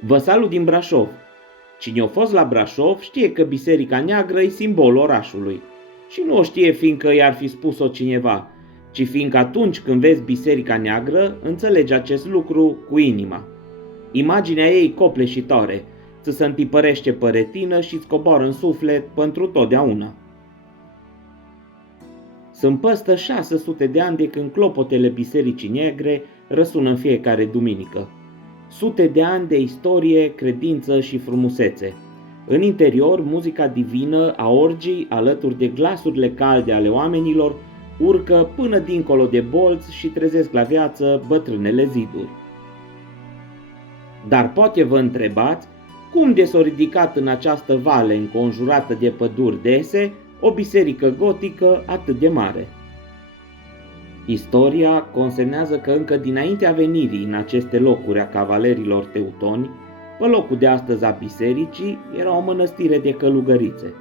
Vă salut din Brașov! Cine a fost la Brașov știe că Biserica Neagră e simbolul orașului. Și nu o știe fiindcă i-ar fi spus-o cineva, ci fiindcă atunci când vezi Biserica Neagră, înțelegi acest lucru cu inima. Imaginea ei copleșitoare, ți se întipărește pe retină și îți coboară în suflet pentru totdeauna. Sunt peste 600 de ani de când clopotele Bisericii Negre răsună în fiecare duminică. Sute de ani de istorie, credință și frumusețe. În interior, muzica divină a orgii, alături de glasurile calde ale oamenilor, urcă până dincolo de bolți și trezesc la viață bătrânele ziduri. Dar poate vă întrebați, cum de s-a ridicat în această vale înconjurată de păduri dese o biserică gotică atât de mare? Istoria consemnează că încă dinaintea venirii în aceste locuri a cavalerilor teutoni, pe locul de astăzi a bisericii era o mănăstire de călugărițe.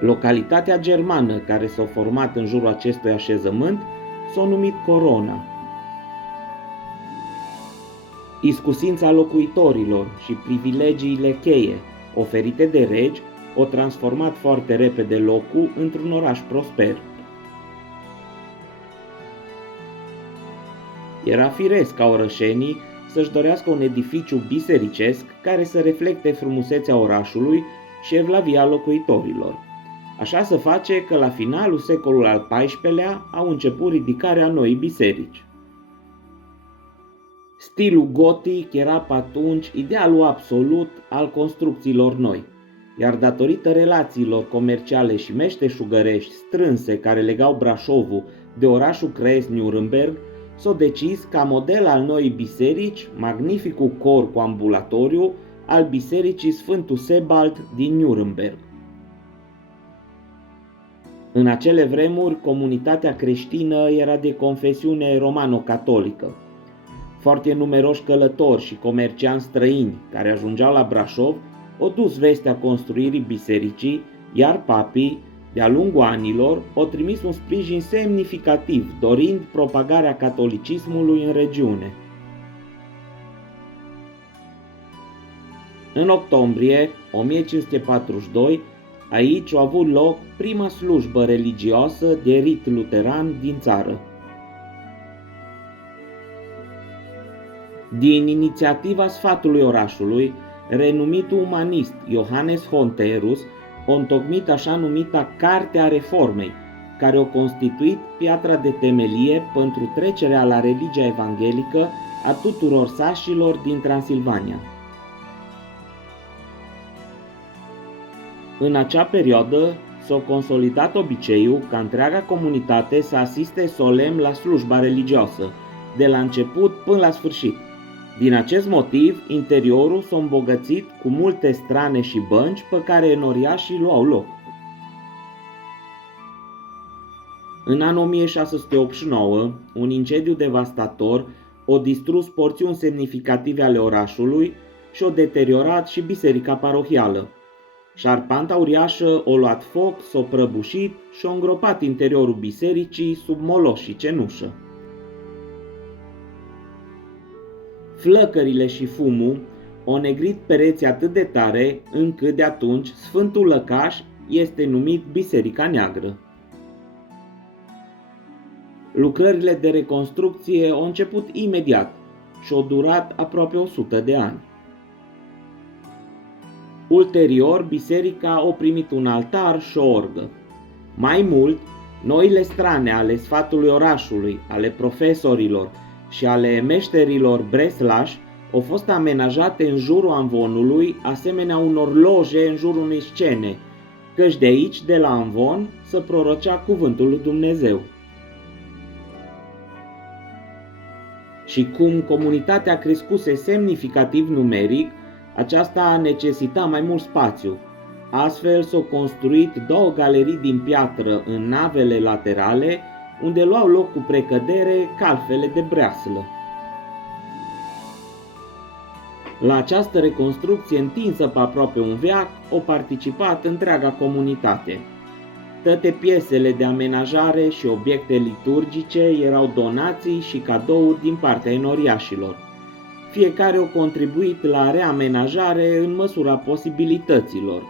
Localitatea germană care s-a format în jurul acestui așezământ s-a numit Corona. Iscusința locuitorilor și privilegiile cheie oferite de regi au transformat foarte repede locul într-un oraș prosper. Era firesc ca orășenii să-și dorească un edificiu bisericesc care să reflecte frumusețea orașului și evlavia locuitorilor. Așa se face că la finalul secolului al XIV-lea au început ridicarea noii biserici. Stilul gotic era pe atunci idealul absolut al construcțiilor noi, iar datorită relațiilor comerciale și meșteșugărești strânse care legau Brașovul de orașul crăiesc Nuremberg, s-a decis ca model al noii biserici magnificul cor cu ambulatoriu al bisericii Sfântul Sebald din Nuremberg. În acele vremuri, comunitatea creștină era de confesiune romano-catolică. Foarte numeroși călători și comercianți străini care ajungeau la Brașov au dus vestea construirii bisericii, iar papii, de-a lungul anilor, au trimis un sprijin semnificativ, dorind propagarea catolicismului în regiune. În octombrie 1542, aici a avut loc prima slujbă religioasă de rit luteran din țară. Din inițiativa sfatului orașului, renumitul umanist Johannes Honterus a întocmit așa numita Carte a Reformei, care a constituit piatra de temelie pentru trecerea la religia evanghelică a tuturor sașilor din Transilvania. În acea perioadă s-a consolidat obiceiul ca întreaga comunitate să asiste solemn la slujba religioasă, de la început până la sfârșit. Din acest motiv, interiorul s-a îmbogățit cu multe strane și bănci pe care enoriașii luau loc. În anul 1689, un incendiu devastator a distrus porțiuni semnificative ale orașului și a deteriorat și biserica parohială. Șarpanta uriașă a luat foc, s-a prăbușit și a îngropat interiorul bisericii sub moloși și cenușă. Flăcările și fumul au negrit pereții atât de tare încât de atunci Sfântul Lăcaș este numit Biserica Neagră. Lucrările de reconstrucție au început imediat și au durat aproape 100 de ani. Ulterior, biserica a primit un altar și o orgă. Mai mult, noile strane ale sfatului orașului, ale profesorilor și ale meșterilor breslași au fost amenajate în jurul amvonului, asemenea unor loje în jurul unei scene, căci de aici, de la amvon, se prorocea cuvântul lui Dumnezeu. Și cum comunitatea crescuse semnificativ numeric, aceasta necesita mai mult spațiu. Astfel s-au construit două galerii din piatră în navele laterale, unde luau loc cu precădere calfele de breaslă. La această reconstrucție întinsă pe aproape un veac, au participat întreaga comunitate. Toate piesele de amenajare și obiecte liturgice erau donații și cadouri din partea enoriașilor. Fiecare au contribuit la reamenajare în măsura posibilităților.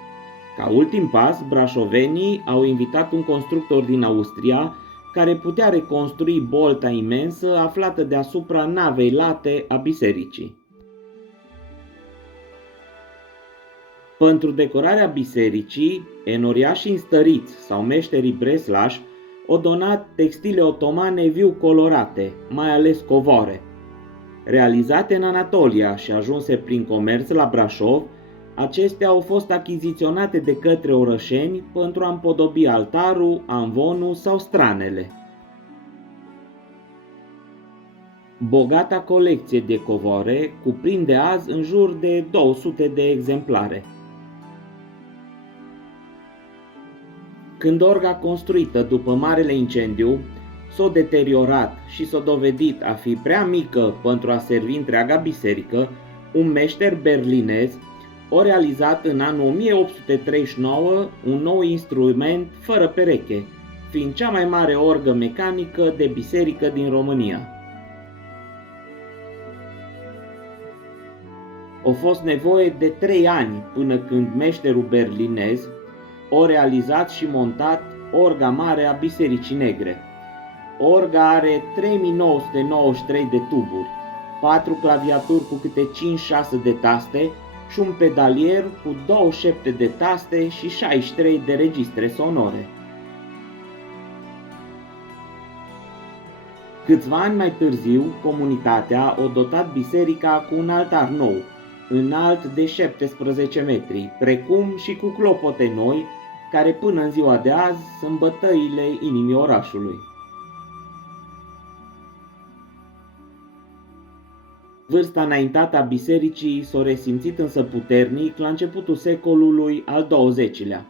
Ca ultim pas, brașovenii au invitat un constructor din Austria care putea reconstrui bolta imensă aflată deasupra navei late a bisericii. Pentru decorarea bisericii, enoriașii înstăriți sau meșterii breslași au donat textile otomane viu colorate, mai ales covoare. Realizate în Anatolia și ajunse prin comerț la Brașov, acestea au fost achiziționate de către orășeni pentru a împodobi altarul, amvonul sau stranele. Bogata colecție de covoare cuprinde azi în jur de 200 de exemplare. Când orga construită după marele incendiu s-a deteriorat și s-a dovedit a fi prea mică pentru a servi întreaga biserică, un meșter berlinez a realizat în anul 1839 un nou instrument fără pereche, fiind cea mai mare orgă mecanică de biserică din România. A fost nevoie de 3 ani până când meșterul berlinez a realizat și montat orga mare a Bisericii Negre. Orga are 3993 de tuburi, 4 claviaturi cu câte 5-6 de taste și un pedalier cu 27 de taste și 63 de registre sonore. Câțiva ani mai târziu, comunitatea a dotat biserica cu un altar nou, înalt de 17 metri, precum și cu clopote noi, care până în ziua de azi sunt bătăile inimii orașului. Vârsta înaintată a bisericii s-a resimțit însă puternic la începutul secolului al XX-lea.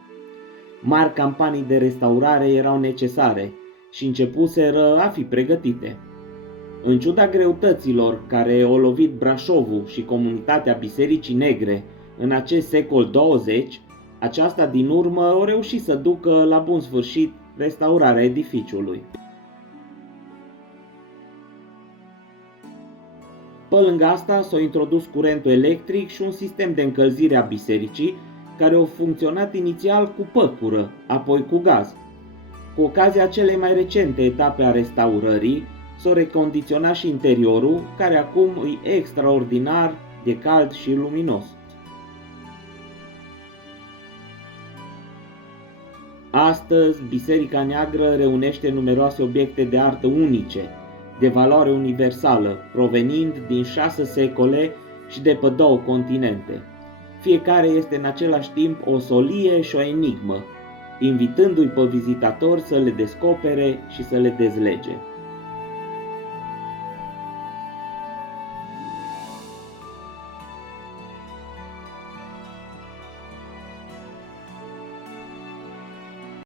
Mari campanii de restaurare erau necesare și începuseră a fi pregătite. În ciuda greutăților care au lovit Brașovul și comunitatea Bisericii Negre în acest secol 20, aceasta din urmă a reușit să ducă la bun sfârșit restaurarea edificiului. Pe lângă asta s-a introdus curentul electric și un sistem de încălzire a bisericii care au funcționat inițial cu păcură, apoi cu gaz. Cu ocazia celei mai recente etape a restaurării, s-a recondiționat și interiorul, care acum e extraordinar de cald și luminos. Astăzi, Biserica Neagră reunește numeroase obiecte de artă unice, de valoare universală, provenind din 6 secole și de pe 2 continente. Fiecare este în același timp o solie și o enigmă, invitându-i pe vizitatori să le descopere și să le dezlege.